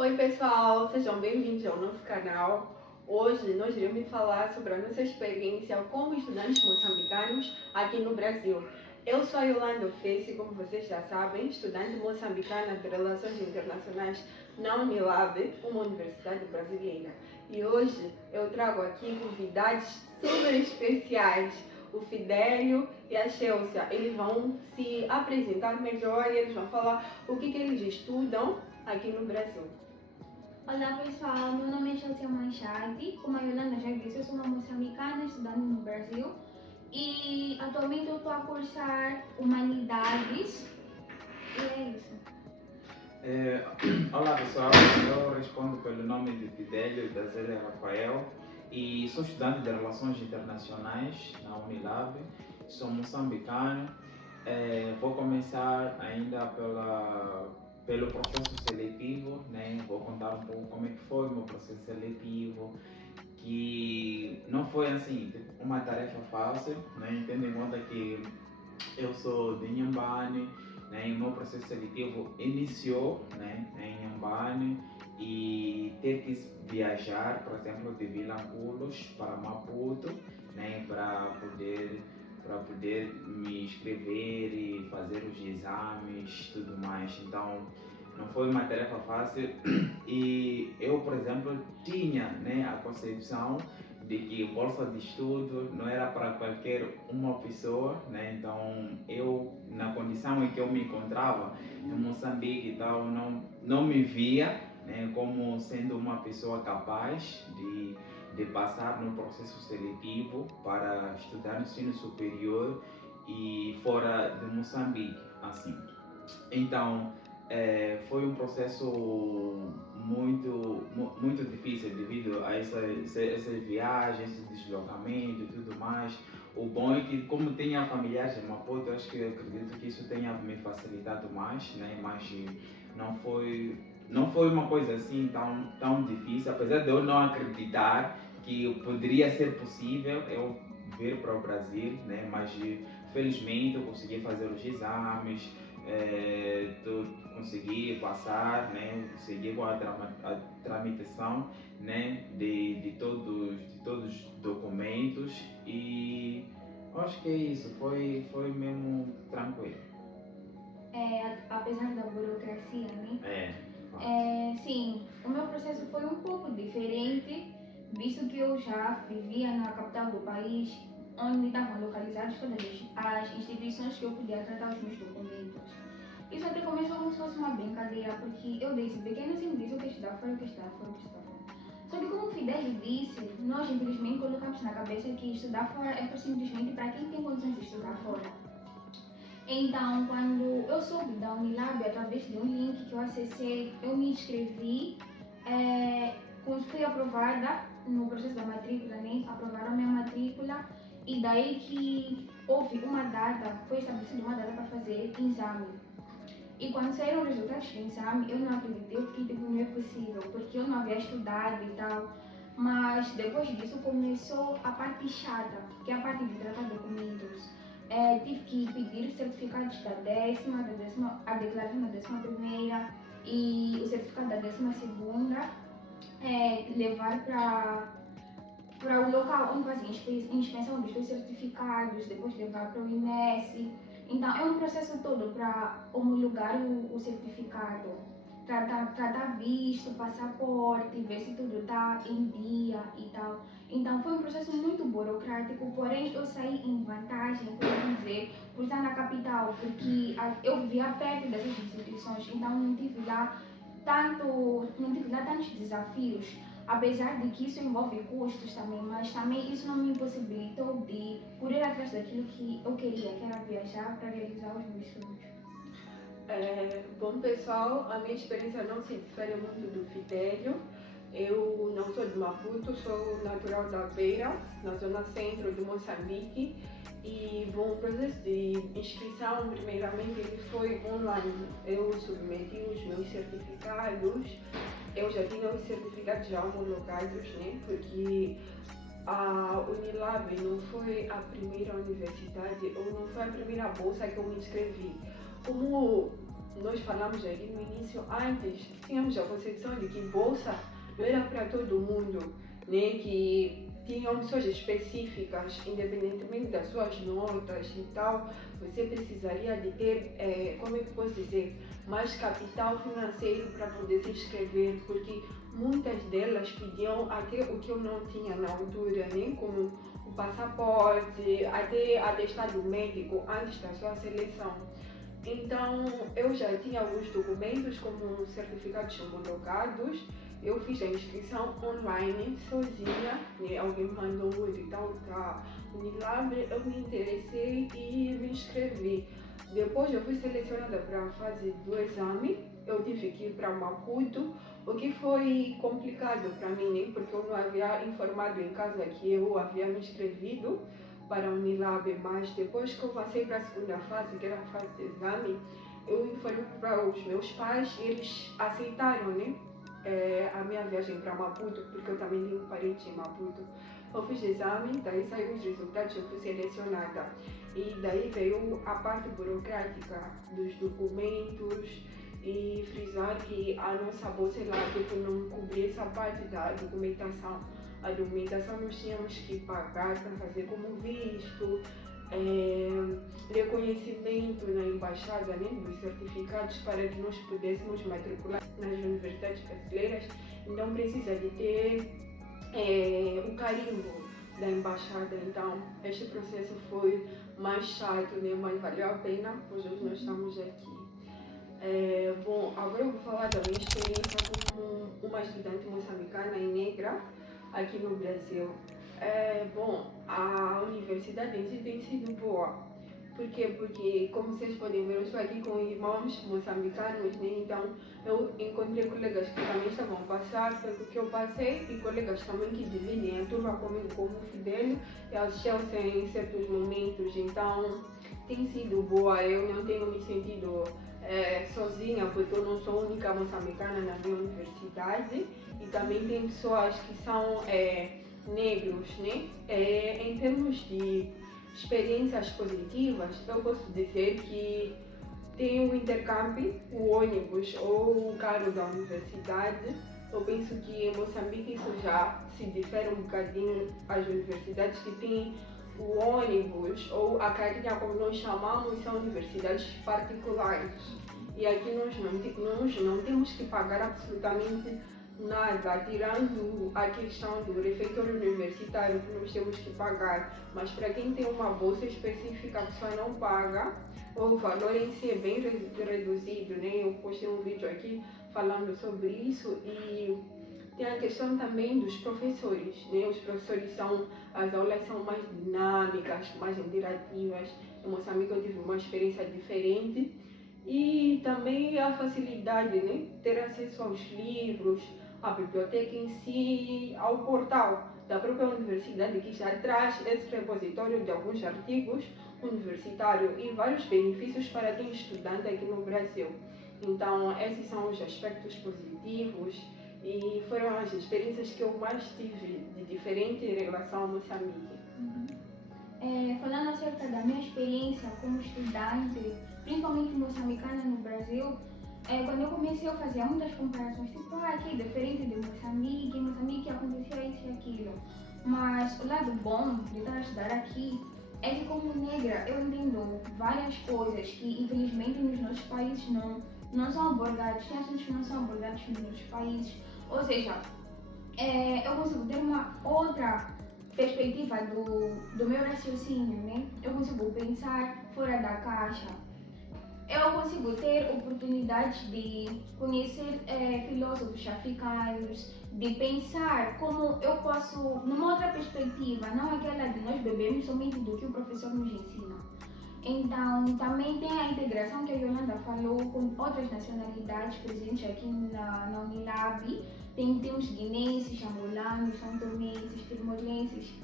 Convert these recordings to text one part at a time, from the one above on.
Oi pessoal, sejam bem-vindos ao nosso canal. Hoje nós iremos falar sobre a nossa experiência como estudantes moçambicanos aqui no Brasil. Eu sou a Yolanda Ofesse, como vocês já sabem, estudante moçambicana de Relações Internacionais na Unilab, uma universidade brasileira. E hoje eu trago aqui convidados super especiais, o Fidélio e a Chelsea. Eles vão se apresentar melhor e eles vão falar o que eles estudam aqui no Brasil. Olá pessoal, meu nome é Chelsea Manchati, como a Yolanda já disse, eu sou uma moçambicana estudando no Brasil e atualmente eu estou a cursar Humanidades e é isso. Olá pessoal, eu respondo pelo nome de Fidélio da Zélia Rafael e sou estudante de Relações Internacionais na Unilab, sou moçambicano. Vou começar ainda pelo processo seletivo, né? Vou contar um pouco como é que foi o meu processo seletivo, que não foi assim uma tarefa fácil, né? Tendo em conta que eu sou de Inhambane, né? E o meu processo seletivo iniciou, né, em Inhambane, e ter que viajar, por exemplo, de Vilanculos para Maputo, né, para poder me inscrever e fazer os exames, tudo mais. Então não foi uma tarefa fácil e eu, por exemplo, tinha, né, a concepção de que bolsa de estudo não era para qualquer uma pessoa, né? Então eu, na condição em que eu me encontrava em Moçambique e tal, não me via, né, como sendo uma pessoa capaz de passar no processo seletivo para estudar no ensino superior e fora de Moçambique, assim. Então foi um processo muito difícil devido a essas viagens, esse deslocamento e tudo mais. O bom é que, como tenho familiares em Maputo, acho que eu acredito que isso tenha me facilitado mais, né? Mas não foi uma coisa assim tão difícil, apesar de eu não acreditar que poderia ser possível eu vir para o Brasil, né? Mas felizmente eu consegui fazer os exames, consegui passar, né? Seguir com a tramitação, né? de todos os documentos e acho que é isso, foi mesmo tranquilo. Apesar da burocracia, né? Sim, o meu processo foi um pouco diferente, visto que eu já vivia na capital do país, onde estavam localizadas todas as instituições que eu podia tratar os meus documentos. Isso até começou como se fosse uma brincadeira, porque eu desde pequena sempre disse: eu quero estudar fora, eu quero estudar fora, eu quero estudar fora. Só que como o Fidel disse, nós infelizmente colocamos na cabeça que estudar fora é simplesmente para quem tem condições de estudar fora. Então, quando eu soube da Unilab, através de um link que eu acessei, eu me inscrevi, fui aprovada no processo da matrícula, né? Aprovaram minha matrícula e daí que houve uma data, foi estabelecida uma data para fazer exame. E quando saíram os resultados do exame, eu não acreditei, eu fiquei tipo, não é possível, porque eu não havia estudado e tal. Mas depois disso começou a parte chata, que é a parte de tratar documentos. Tive que pedir certificados da décima, a declaração da 11ª e o certificado da 12ª, levar para o local onde fazia inspeção dos certificados, depois levar para o INES. Então é um processo todo para homologar o certificado, tratar visto, passaporte, ver se tudo está em dia e tal. Então foi um processo muito burocrático, porém eu saí em vantagem, por dizer, por estar na capital, porque eu vivia perto dessas instituições, então não tive lá tantos desafios. Apesar de que isso envolve custos também, mas também isso não me impossibilitou de por ir atrás daquilo que eu queria, que era viajar para realizar os meus sonhos. Bom pessoal, a minha experiência não se difere muito do Fidélio. Eu não sou de Maputo, sou natural da Beira, na zona centro de Moçambique. E bom, o processo de inscrição, primeiramente, ele foi online. Eu submeti os meus certificados. Eu já tinha os certificados já homologados, né? Porque a Unilab não foi a primeira universidade ou não foi a primeira bolsa que eu me inscrevi. Como nós falamos aqui no início, antes tínhamos a concepção de que bolsa não era para todo mundo, né? Que tinham pessoas específicas, independentemente das suas notas e tal, você precisaria de ter, como é que posso dizer, mais capital financeiro para poder se inscrever, porque muitas delas pediam até o que eu não tinha na altura, né? Como o passaporte, até atestado médico antes da sua seleção. Então, eu já tinha alguns documentos como certificados homologados. Eu fiz a inscrição online sozinha, né? Alguém mandou o edital da Unilab, eu me interessei e me inscrevi. Depois eu fui selecionada para a fase do exame, eu tive que ir para Maputo, o que foi complicado para mim, né? Porque eu não havia informado em casa que eu havia me inscrevido para a Unilab, mas depois que eu passei para a segunda fase, que era a fase de exame, eu informei para os meus pais e eles aceitaram, né? A minha viagem para Maputo, porque eu também tenho parente em Maputo. Eu fiz exame, daí saiu os resultados, eu fui selecionada. E daí veio a parte burocrática dos documentos e frisar que a nossa bolsa lá tipo, não cobria essa parte da documentação. A documentação nós tínhamos que pagar para fazer como visto, reconhecimento na embaixada, né, dos certificados para que nós pudéssemos matricular nas universidades brasileiras. Então precisa de ter o carimbo da embaixada. Então este processo foi mais chato, né, mas valeu a pena, pois hoje nós estamos aqui. Bom, agora eu vou falar da minha experiência como uma estudante moçambicana e negra aqui no Brasil. Bom, a universidade em si tem sido boa. Por quê? Porque, como vocês podem ver, eu estou aqui com irmãos moçambicanos, né? Então eu encontrei colegas que também estavam a passar pelo que eu passei e colegas também que dividem a turma comigo como Fidelio e a Chelsea em certos momentos. Então tem sido boa, eu não tenho me sentido sozinha, porque eu não sou a única moçambicana na minha universidade e também tem pessoas que são negros, né? Em termos de experiências positivas, eu posso dizer que tem o intercâmbio, o ônibus ou o carro da universidade. Eu penso que em Moçambique isso já se difere um bocadinho as universidades que têm o ônibus ou a carinha, como nós chamamos, são universidades particulares. E aqui nós não temos que pagar absolutamente nada, tirando a questão do refeitório universitário que nós temos que pagar. Mas para quem tem uma bolsa específica, a pessoa não paga, o valor em si é bem reduzido, né? Eu postei um vídeo aqui falando sobre isso. E tem a questão também dos professores, né? Os professores as aulas são mais dinâmicas, mais interativas. Em Moçambique eu tive uma experiência diferente. E também a facilidade, né? Ter acesso aos livros, à biblioteca em si, ao portal da própria universidade, que já traz esse repositório de alguns artigos universitários e vários benefícios para quem é estudante aqui no Brasil. Então, esses são os aspectos positivos e foram as experiências que eu mais tive de diferente em relação ao Moçambique. Falando acerca da minha experiência como estudante, principalmente moçambicana no Brasil, quando eu comecei eu fazia muitas comparações, tipo, aqui é diferente de Moçambique, em Moçambique acontecia isso e aquilo. Mas o lado bom de estar a estudar aqui é que, como negra, eu entendo várias coisas que infelizmente nos nossos países não são abordados, tem assuntos que não são abordados nos nossos países. Ou seja, eu consigo ter uma outra perspectiva do meu raciocínio, né? Eu consigo pensar fora da caixa. Eu consigo ter oportunidades de conhecer filósofos africanos, de pensar como eu posso, numa outra perspectiva, não aquela de nós bebemos somente do que o professor nos ensina. Então, também tem a integração que a Yolanda falou com outras nacionalidades presentes aqui na Unilab. Temos guineenses, angolanos, santomenses, timorenses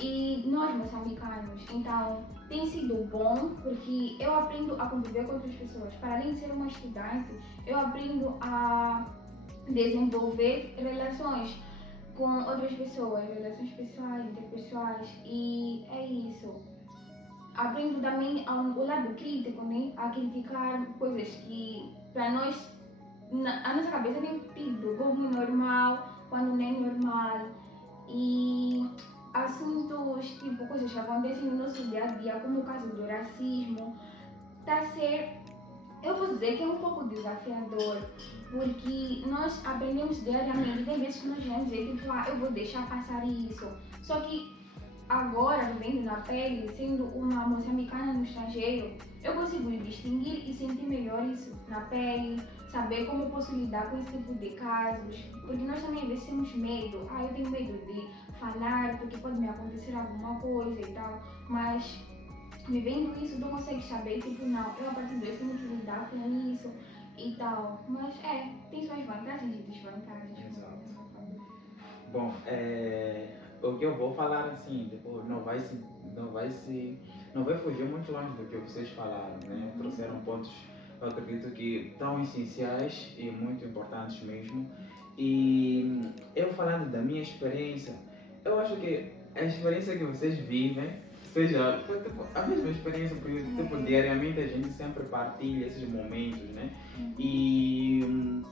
e nós moçambicanos. Então, tem sido bom porque eu aprendo a conviver com outras pessoas. Para além de ser uma estudante, eu aprendo a desenvolver relações com outras pessoas, relações pessoais, interpessoais, e é isso. Aprendo também o lado crítico, né? A criticar coisas que para nós, a nossa cabeça tem tipo como normal, quando não é normal. E assuntos, tipo coisas que acontecem no nosso dia a dia, como o caso do racismo, está a ser, eu vou dizer que é um pouco desafiador, porque nós aprendemos diariamente, tem vezes que nós vamos dizer tipo, eu vou deixar passar isso. Só que agora, vivendo na pele, sendo uma moçambicana no estrangeiro, eu consigo distinguir e sentir melhor isso na pele, saber como eu posso lidar com esse tipo de casos, porque nós também às vezes temos medo, eu tenho medo de falar porque pode me acontecer alguma coisa e tal, mas vivendo isso tu consegues saber, tipo, não, eu a partir de hoje tenho que lidar com isso e tal, mas tem suas vantagens e desvantagens. Exato. Bom, o que eu vou falar assim, tipo, não vai fugir muito longe do que vocês falaram, né? Trouxeram pontos, eu acredito que tão essenciais e muito importantes mesmo. E eu falando da minha experiência, eu acho que a experiência que vocês vivem seja tipo, a mesma experiência, porque tipo, diariamente a gente sempre partilha esses momentos, né? E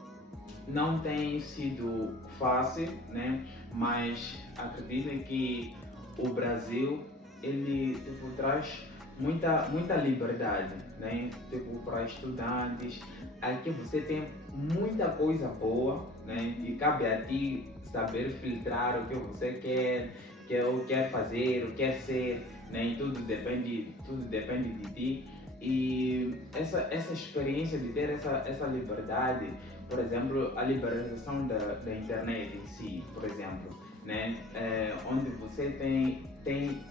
não tem sido fácil, né? Mas acreditem que o Brasil ele tipo, traz muita liberdade, né? Tipo, para estudantes. Aqui você tem muita coisa boa, né? E cabe a ti saber filtrar o que você quer fazer, o que quer ser, né? E tudo depende de ti. E essa experiência de ter essa liberdade, por exemplo, a liberalização da internet em si, por exemplo, né? Onde você tem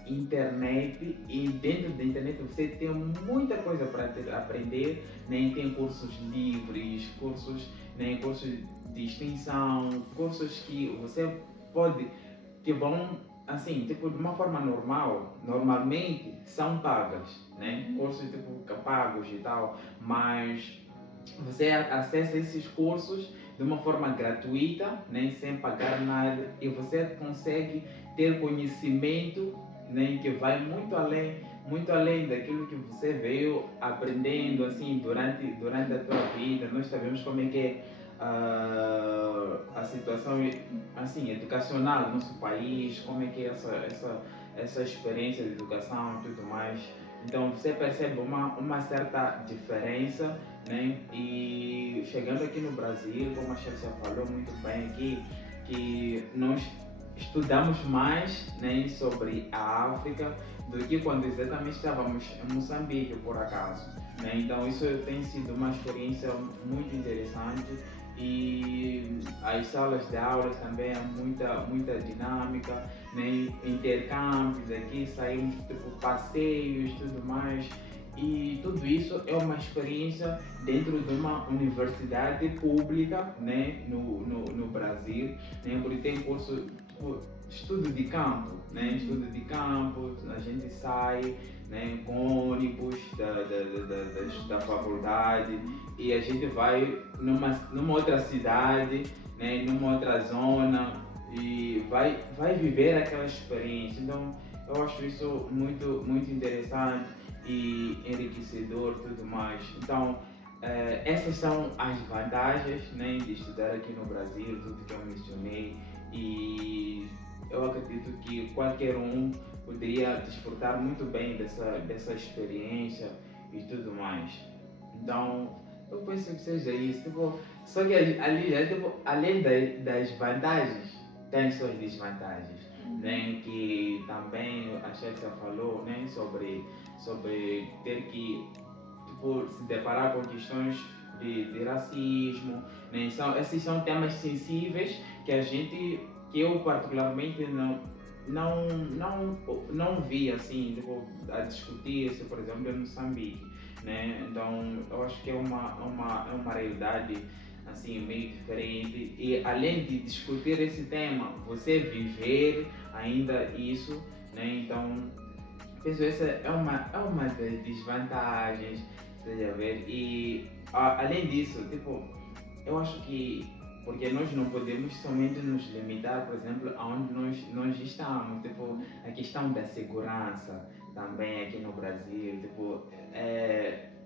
internet e dentro da internet você tem muita coisa para aprender, né? Tem cursos livres, cursos de extensão, cursos que você pode, que vão assim, tipo, de uma forma normalmente são pagas, né? Cursos tipo pagos e tal, mas você acessa esses cursos de uma forma gratuita, né, sem pagar nada, e você consegue ter conhecimento, né, que vai muito além daquilo que você veio aprendendo assim durante a tua vida. Nós sabemos como é que é a situação assim educacional no nosso país, como é que é essa experiência de educação e tudo mais. Então você percebe uma certa diferença, né? E chegando aqui no Brasil, como a Chelsea falou muito bem aqui, que nós estudamos mais, né, sobre a África do que quando exatamente estávamos em Moçambique, por acaso, né? Então isso tem sido uma experiência muito interessante. E as salas de aulas também é muita dinâmica, né? Intercâmbios aqui, saímos tipo passeios, tudo mais. E tudo isso é uma experiência dentro de uma universidade pública, né, no Brasil, né, porque tem curso, tipo, estudo de campo, né, estudo de campo, a gente sai, né, com ônibus da faculdade e a gente vai numa outra cidade, né, numa outra zona e vai viver aquela experiência. Então eu acho isso muito interessante e enriquecedor e tudo mais. Então, essas são as vantagens, né, de estudar aqui no Brasil, tudo que eu mencionei, e eu acredito que qualquer um poderia desfrutar muito bem dessa experiência e tudo mais. Então, eu penso que seja isso. Tipo, só que ali, tipo, além das vantagens, tem suas desvantagens, né? Que também a Chelsea falou, né? Sobre ter que tipo, se deparar com questões de racismo, né? Esses são temas sensíveis que eu particularmente não vi assim, tipo, a discutir-se, por exemplo, em Moçambique, né? Então eu acho que é uma realidade assim meio diferente, e além de discutir esse tema, você viver ainda isso, né? Então penso essa é uma das desvantagens, seja ver, e além disso, tipo, eu acho que porque nós não podemos somente nos limitar, por exemplo, aonde nós estamos, tipo, a questão da segurança também aqui no Brasil, tipo,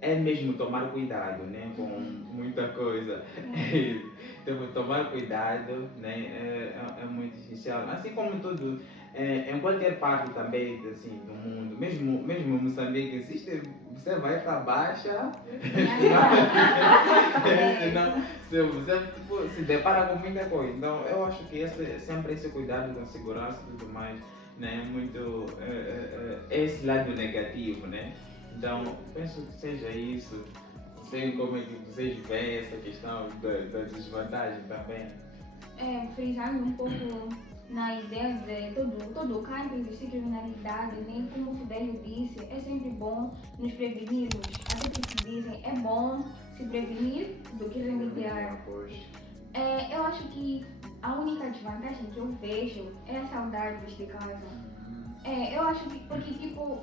é mesmo tomar cuidado, né, com muita coisa. Temos que tomar cuidado, né, é muito essencial. Assim como tudo, em qualquer parte também assim, do mundo, mesmo em Moçambique, existe, você vai para a Baixa, senão você tipo, se depara com muita coisa. Então eu acho que sempre esse cuidado com a segurança e tudo mais, né, é muito esse lado negativo, né? Então, penso que seja isso. Não sei como é que vocês veem essa questão da desvantagem também. Frisando um pouco na ideia de todo canto existe criminalidade, né? Como o Fidelio disse, é sempre bom nos prevenirmos. Até que dizem, é bom se prevenir do que remediar. Eu acho que a única desvantagem que eu vejo é a saudade de casa. Eu acho que, porque tipo,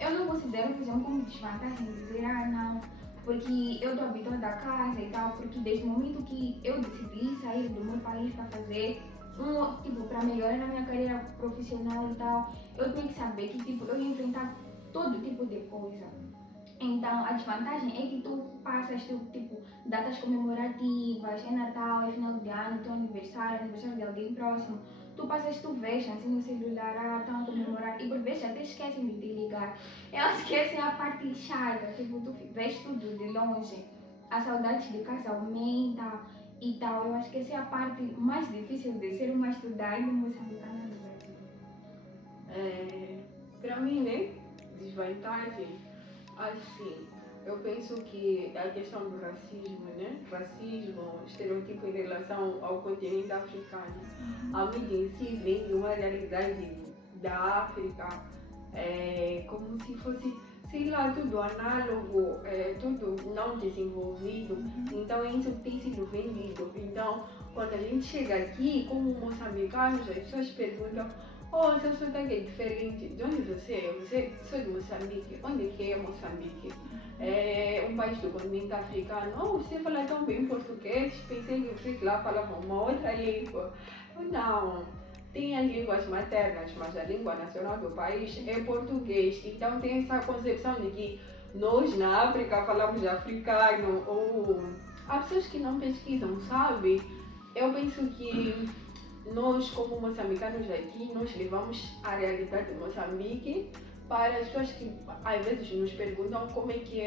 eu não considero, por exemplo, como desvantagem dizer, não, porque eu estou habituada à casa e tal, porque desde o momento que eu decidi sair do meu país para fazer, para melhorar na minha carreira profissional e tal, eu tinha que saber que, tipo, eu ia enfrentar todo tipo de coisa. Então, a desvantagem é que tu passas, tipo, datas comemorativas, é Natal, é final de ano, teu aniversário de alguém próximo, tu passas, tu vês assim no celular, estão a comemorar, e por vezes até esquecem de te ligar. Eu acho que essa é a parte chata, tipo, tu vês tudo de longe, a saudade de casa aumenta e tal. Eu acho que essa é a parte mais difícil de ser uma estudante moçambicana no Brasil. Para mim, né, desvantagem, assim, eu penso que a questão do racismo, né? Racismo, estereotipo em relação ao continente africano. A mídia em si vem de uma realidade da África, como se fosse, sei lá, tudo análogo, tudo não desenvolvido. Então isso tem sido vendido. Então, quando a gente chega aqui, como moçambicanos, as pessoas perguntam: oh, seu sotaque é diferente. De onde você é? Você sou de Moçambique. Onde que é Moçambique? É um país do continente africano. Oh, você fala tão bem português. Pensei que vocês lá falavam uma outra língua. Não, tem as línguas maternas, mas a língua nacional do país é português. Então tem essa concepção de que nós na África falamos africano. Ou há pessoas que não pesquisam, sabe? Eu penso que nós, como moçambicanos aqui, nós levamos a realidade de Moçambique para as pessoas que às vezes nos perguntam como é que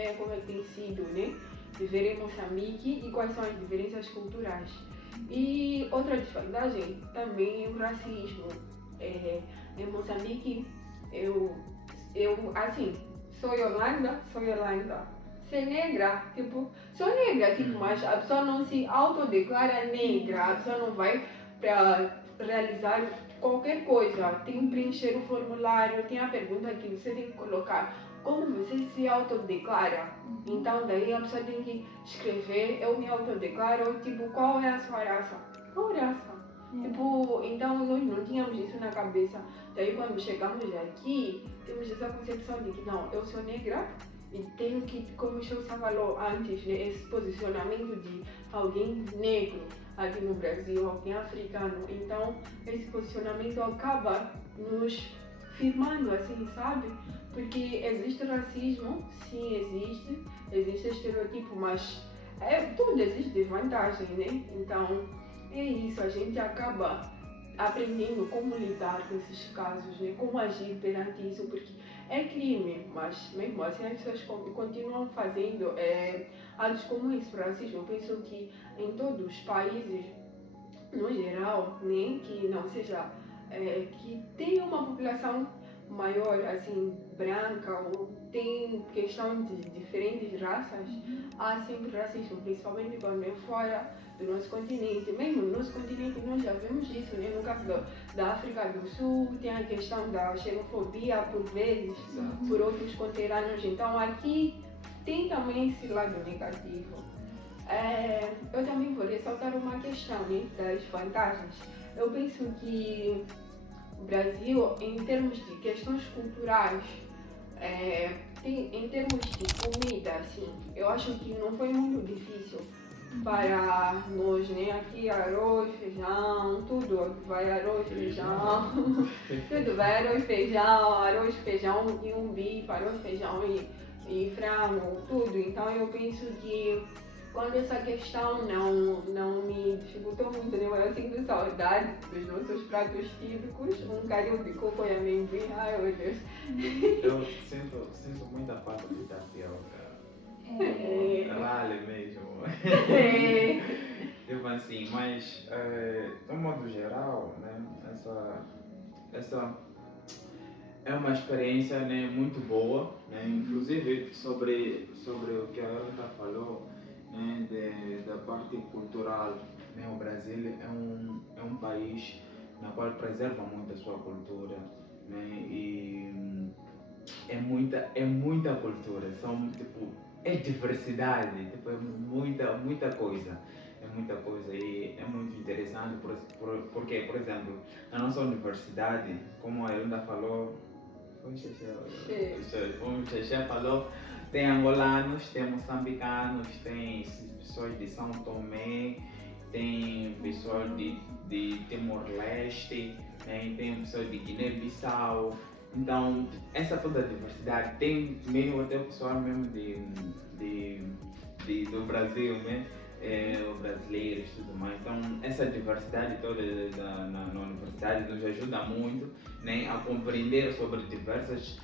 tem sido, né, viver em Moçambique e quais são as diferenças culturais. E outra desvantagem também é o racismo. Em Moçambique, eu assim, sou Yolanda. Ser negra, tipo, sou negra, tipo, mas a pessoa não se autodeclara negra, a pessoa não vai para realizar qualquer coisa, tem que preencher o formulário, tem a pergunta que você tem que colocar como você se autodeclara. Então daí a pessoa tem que escrever: eu me autodeclaro, tipo, qual é a sua raça? Qual raça? Tipo, então nós não tínhamos isso na cabeça. Daí quando chegamos aqui, temos essa concepção de que não, eu sou negra e tenho que, como o Chelsea falou antes, né, esse posicionamento de alguém negro aqui no Brasil, alguém africano. Então, esse posicionamento acaba nos firmando, assim, sabe? Porque existe racismo, sim, existe estereotipo, mas tudo existe desvantagem, né? Então, é isso, a gente acaba aprendendo como lidar com esses casos, né? Como agir perante isso, porque é crime, mas mesmo assim as pessoas continuam fazendo atos como esse racismo. Eu penso que em todos os países, no geral, né, que não seja, que tenha uma população maior, assim, branca, ou tem questão de diferentes raças, há sempre racismo, principalmente quando é fora do nosso continente. Mesmo no nosso continente nós já vemos isso, né? No caso da África do Sul, tem a questão da xenofobia por vezes, por outros conterrâneos. Então aqui tem também esse lado negativo. Eu também vou ressaltar uma questão, né, das vantagens. Eu penso que o Brasil, em termos de questões culturais, em termos de comida, assim, eu acho que não foi muito difícil para nós, né? Aqui arroz, feijão, tudo vai arroz, feijão, tudo vai arroz, feijão e um bife, arroz, feijão e frango, tudo. Então eu penso que quando essa questão não me dificultou muito, né? Eu sinto saudade dos nossos pratos típicos, um caldo de coco e amendoim, ai meu Deus. Eu sinto muita falta de tapioca. Vale mesmo. Tipo assim, mas de um modo geral, né, essa é uma experiência, né, muito boa, né, inclusive sobre o que a Erika falou, né, da parte cultural. Né, o Brasil é um país na qual preserva muito a sua cultura, né, e é muita cultura, são tipo, é diversidade, tipo, é muita coisa. É muita coisa e é muito interessante porque, por exemplo, na nossa universidade, como a Elida falou, como o Xexé falou, tem angolanos, tem moçambicanos, tem pessoas de São Tomé, tem pessoas de Timor-Leste, né? Tem pessoas de Guiné-Bissau. Então, essa toda a diversidade tem mesmo até o pessoal mesmo do Brasil, né? Brasileiros e tudo mais. Então, essa diversidade toda na universidade nos ajuda muito, né, a compreender sobre diversas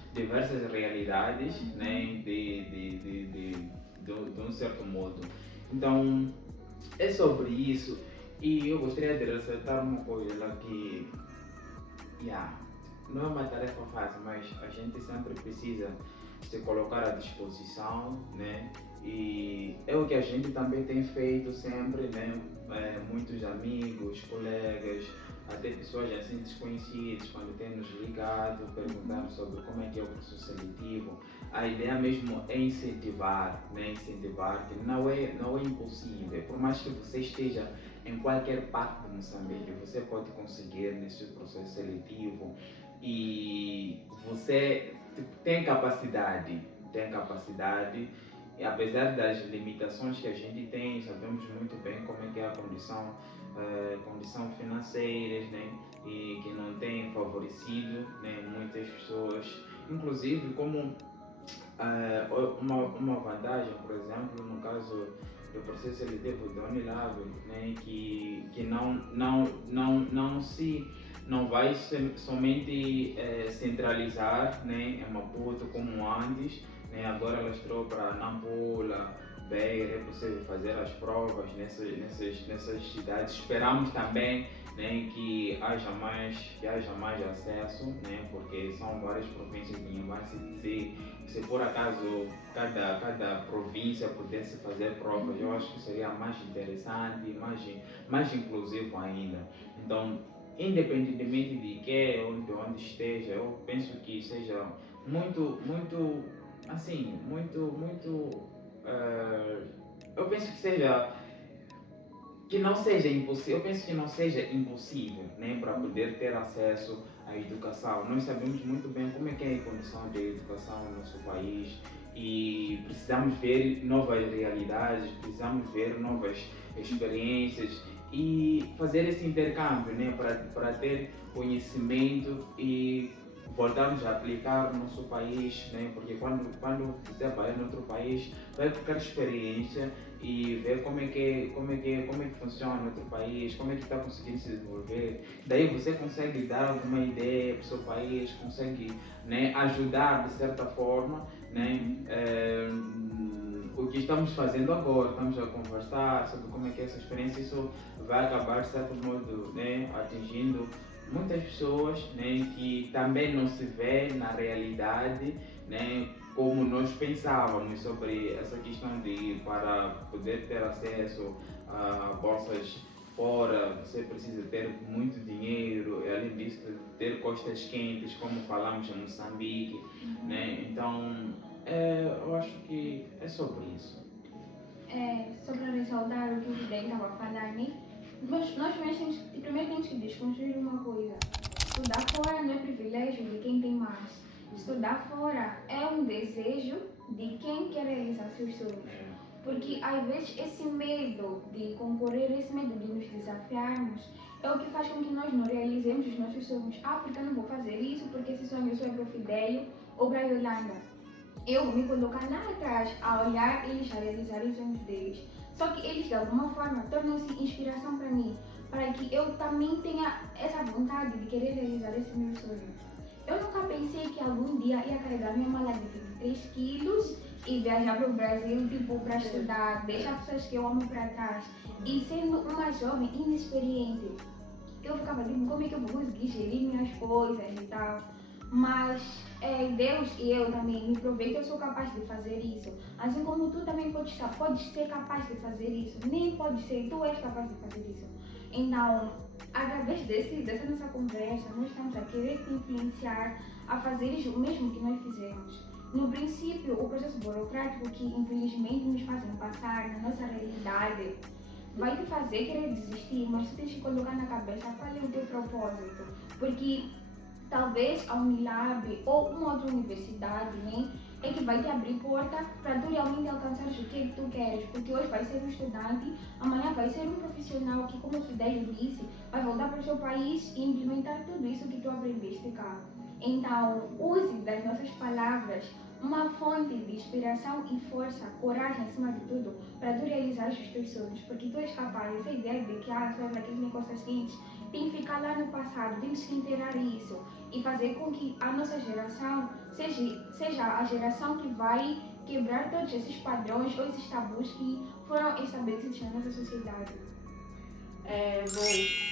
realidades, né, de um certo modo. Então, é sobre isso. E eu gostaria de ressaltar uma coisa que não é uma tarefa fácil, mas a gente sempre precisa se colocar à disposição, né? E é o que a gente também tem feito sempre, né? Muitos amigos, colegas, até pessoas assim desconhecidas, quando têm nos ligado, perguntando sobre como é que é o processo seletivo. A ideia mesmo é incentivar, né? Incentivar, que não é impossível. Por mais que você esteja em qualquer parte de Moçambique, você pode conseguir nesse processo seletivo e você tem capacidade, e apesar das limitações que a gente tem, sabemos muito bem como é que é a condição financeira, né? E que não tem favorecido, né, muitas pessoas, inclusive como uma vantagem, por exemplo, no caso do processo seletivo da Unilab, né, que não vai somente centralizar, né, em Maputo como antes, né, agora ela estou para Nampula, Beira, é possível fazer as provas nessas cidades. Esperamos também, né, que haja mais acesso, né, porque são várias províncias de Inhambane. Se por acaso cada província pudesse fazer provas, eu acho que seria mais interessante, mais inclusivo ainda. Então, independentemente de onde esteja, eu penso que seja muito assim, eu penso que não seja impossível, eu penso que não seja impossível, né, para poder ter acesso à educação. Nós sabemos muito bem como é que é a condição de educação no nosso país e precisamos ver novas realidades, precisamos ver novas experiências e fazer esse intercâmbio, né, para ter conhecimento e voltarmos a aplicar no nosso país, né? Porque quando você vai em outro país, vai ficar experiência e ver como é que funciona no outro país, como é que está conseguindo se desenvolver. Daí você consegue dar alguma ideia para o seu país, consegue, né, ajudar de certa forma, né? O que estamos fazendo agora, estamos a conversar sobre como é que é essa experiência, isso vai acabar de certo modo, né, atingindo muitas pessoas, né, que também não se vê na realidade, né, como nós pensávamos sobre essa questão de para poder ter acesso a bolsas fora, você precisa ter muito dinheiro, e além disso ter costas quentes, como falamos em Moçambique, né? Então eu acho que é sobre isso. Só para ressaltar o que o Vidente estava a falar, né? Nós primeiro temos que desconstruir uma coisa. Estudar fora não é privilégio de quem tem mais. Estudar fora é um desejo de quem quer realizar seus sonhos. Porque às vezes esse medo de concorrer, esse medo de nos desafiarmos, é o que faz com que nós não realizemos os nossos sonhos. Porque eu não vou fazer isso, porque esse sonho só é para o Fidelio ou para a Yolanda. eu vou me colocar lá atrás a olhar eles a realizarem os sonhos deles. Só que eles de alguma forma tornam-se inspiração para mim, para que eu também tenha essa vontade de querer realizar esse meu sonho. Eu nunca pensei que algum dia ia carregar minha mala de 23 quilos e viajar para o Brasil, tipo, para estudar, deixar pessoas que eu amo para trás. E sendo uma jovem inexperiente, eu ficava tipo, como é que eu vou conseguir gerir minhas coisas e tal. Mas Deus e eu também me provei que eu sou capaz de fazer isso. Assim como tu também podes ser capaz de fazer isso. Nem pode ser, tu és capaz de fazer isso. Então, através dessa nossa conversa, nós estamos a querer te influenciar a fazeres o mesmo que nós fizemos. No princípio, o processo burocrático que infelizmente nos fazem passar na nossa realidade vai te fazer querer desistir, mas tu tens que colocar na cabeça qual é o teu propósito. Porque talvez a Unilab ou uma outra universidade, né, é que vai te abrir porta para tu realmente alcançares o que tu queres. Porque hoje vai ser um estudante, amanhã vai ser um profissional que, como o Fidelio disse, vai voltar para o seu país e implementar tudo isso que tu aprendeste cá. Então, use das nossas palavras uma fonte de inspiração e força, coragem acima de tudo, para tu realizar os teus sonhos, porque tu és capaz. Essa ideia de que só daqueles negócios seguintes tem que ficar lá no passado, temos que inteirar isso e fazer com que a nossa geração seja a geração que vai quebrar todos esses padrões ou esses tabus que foram estabelecidos na nossa sociedade. Bom,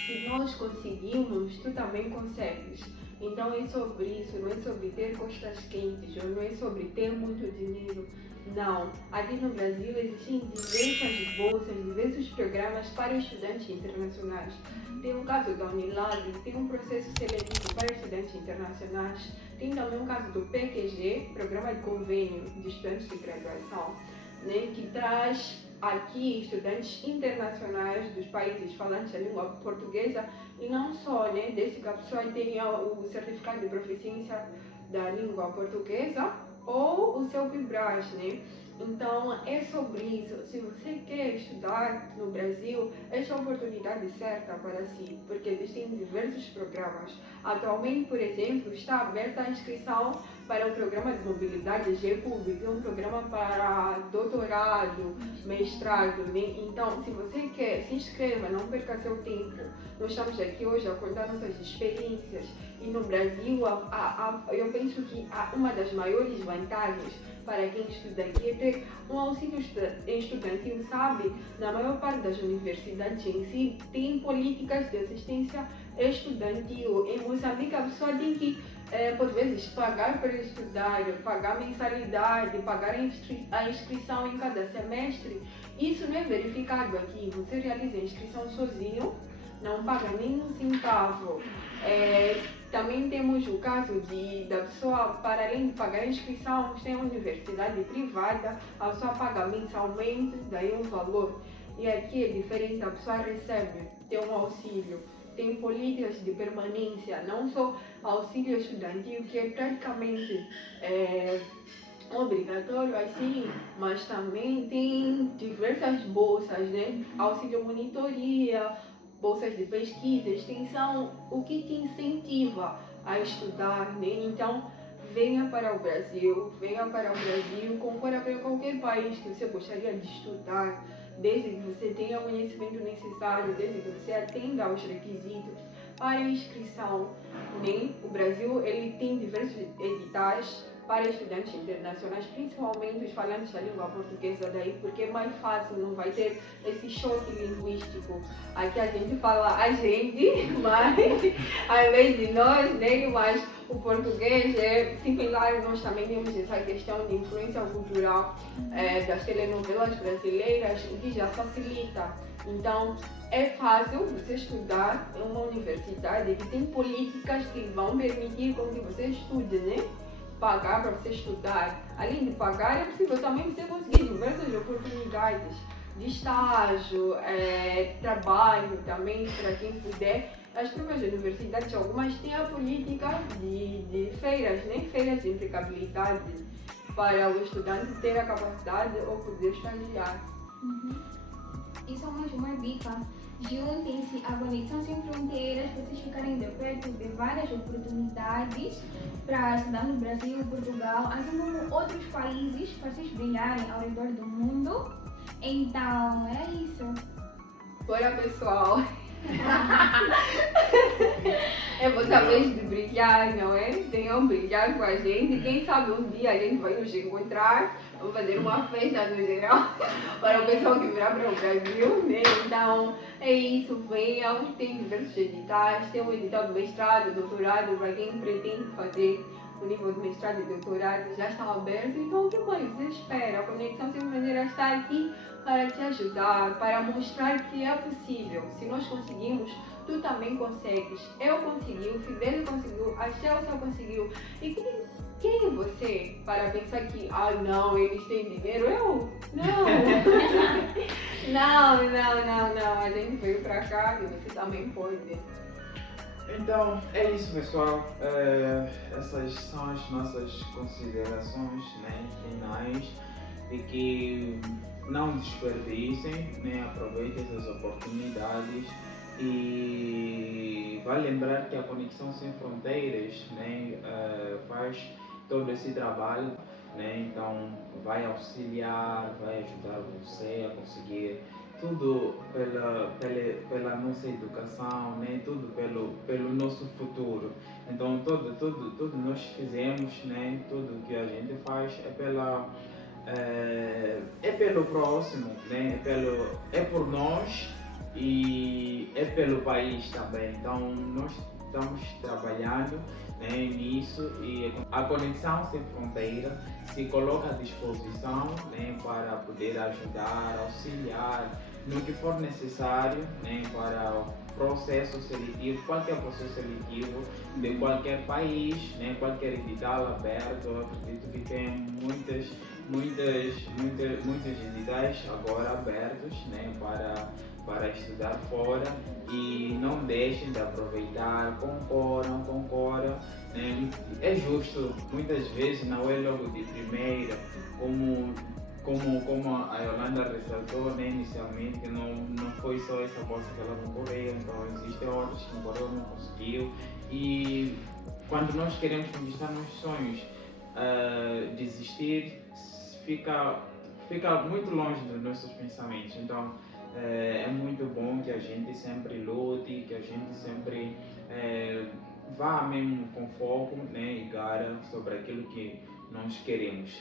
se nós conseguimos, tu também consegues. Então é sobre isso, não é sobre ter costas quentes, ou não é sobre ter muito dinheiro. Não. Aqui no Brasil existem diversas bolsas, diversos programas para estudantes internacionais. Tem o caso da Unilab, tem um processo seletivo para estudantes internacionais. Tem também o caso do PQG, Programa de Convênio de Estudantes de Graduação, né, que traz aqui estudantes internacionais dos países falantes da língua portuguesa e não só, né, desde que a pessoa tenha o certificado de proficiência da língua portuguesa ou o seu Vibras, né? Então é sobre isso. Se você quer estudar no Brasil, esta é a oportunidade certa para si, porque existem diversos programas. Atualmente, por exemplo, está aberta a inscrição para o programa de mobilidade GPUB, que é um programa para doutorado, mestrado, né? Então, se você quer, se inscreva, não perca seu tempo. Nós estamos aqui hoje a contar nossas experiências e no Brasil, eu penso que uma das maiores vantagens para quem estuda aqui é ter um auxílio estudantil, sabe? Na maior parte das universidades em si, tem políticas de assistência estudantil. Em Moçambique, a pessoa tem que, por vezes, pagar para estudar, pagar mensalidade, pagar a inscrição em cada semestre. Isso não é verificado aqui. Você realiza a inscrição sozinho, não paga nem um centavo. Também temos o caso da pessoa, para além de pagar a inscrição, tem a universidade privada, a pessoa paga mensalmente, daí um valor. E aqui é diferente, a pessoa recebe, tem um auxílio, tem políticas de permanência, não só auxílio estudantil, que é praticamente obrigatório assim, mas também tem diversas bolsas, né? Auxílio monitoria, bolsas de pesquisa, extensão, o que te incentiva a estudar, né? Então, venha para o Brasil, concorra para qualquer país que você gostaria de estudar, desde que você tenha o conhecimento necessário, desde que você atenda aos requisitos para inscrição, né? O Brasil, ele tem diversos editais para estudantes internacionais, principalmente os falantes da língua portuguesa, daí porque é mais fácil, não vai ter esse choque linguístico. Aqui a gente fala a gente, mas ao invés de nós, né? Mas o português é similar, nós também temos essa questão de influência cultural das telenovelas brasileiras, o que já facilita. Então, é fácil você estudar em uma universidade que tem políticas que vão permitir com que você estude, né? Pagar para você estudar. Além de pagar, é possível também você conseguir diversas oportunidades de estágio, trabalho também, para quem puder. As próprias universidades, algumas têm a política de feiras, né? Feiras de empregabilidade, para o estudante ter a capacidade ou poder estagiar. Isso é uma dica. Juntem-se à Conexão Sem Fronteiras para vocês ficarem de perto de várias oportunidades para estudar no Brasil, Portugal, assim como outros países, para vocês brilharem ao redor do mundo. Então, é isso. Bora, pessoal! É vossa vez de brilhar, não é? Venham brilhar com a gente. Quem sabe um dia a gente vai nos encontrar. Vamos fazer uma festa no geral para o pessoal que virá para o Brasil, né? Então é isso, venham. Tem diversos editais, tem o edital do mestrado, doutorado, para quem pretende fazer o nível de mestrado e doutorado já está aberto. Então o que mais você espera? A Conexão Sem Fronteiras está aqui para te ajudar, para mostrar que é possível. Se nós conseguimos, tu também consegues. Eu consegui, o Fidel conseguiu, a Chelsea conseguiu. E quem é você para pensar que, não, eles têm dinheiro? Eu? Não! não. A gente veio para cá e você também pode. Então, é isso, pessoal. Essas são as nossas considerações, né, finais, e que não desperdicem, né, aproveitem essas oportunidades. E vale lembrar que a Conexão Sem Fronteiras, né, faz todo esse trabalho, né, então vai ajudar você a conseguir tudo pela nossa educação, né? Tudo pelo nosso futuro. Então tudo nós fizemos, né? Tudo que a gente faz é pelo próximo, né? É por nós e é pelo país também. Então nós estamos trabalhando, né, nisso, e a Conexão Sem Fronteira se coloca à disposição, né, para poder ajudar, auxiliar no que for necessário, né, para o processo seletivo, qualquer processo seletivo de qualquer país, né, qualquer edital aberto. Eu acredito que tem muitos editais agora abertos, né, para estudar fora, e não deixem de aproveitar, concorram, né? É justo, muitas vezes não é logo de primeira, como a Yolanda ressaltou, né, inicialmente, não foi só essa bolsa que ela concorreu, então existem outros que concorreu, não conseguiu, e quando nós queremos conquistar nossos sonhos, desistir fica muito longe dos nossos pensamentos. Então é muito bom que a gente sempre lute, que a gente sempre vá mesmo com foco, né, e gara sobre aquilo que nós queremos.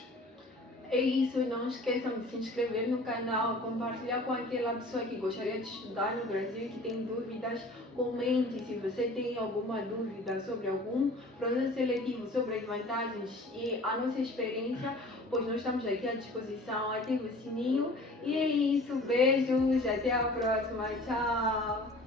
É isso, não esqueçam de se inscrever no canal, compartilhar com aquela pessoa que gostaria de estudar no Brasil e que tem dúvidas. Comente se você tem alguma dúvida sobre algum processo seletivo, sobre as vantagens e a nossa experiência, pois nós estamos aqui à disposição. Ative o sininho e é isso, beijos, até a próxima, tchau!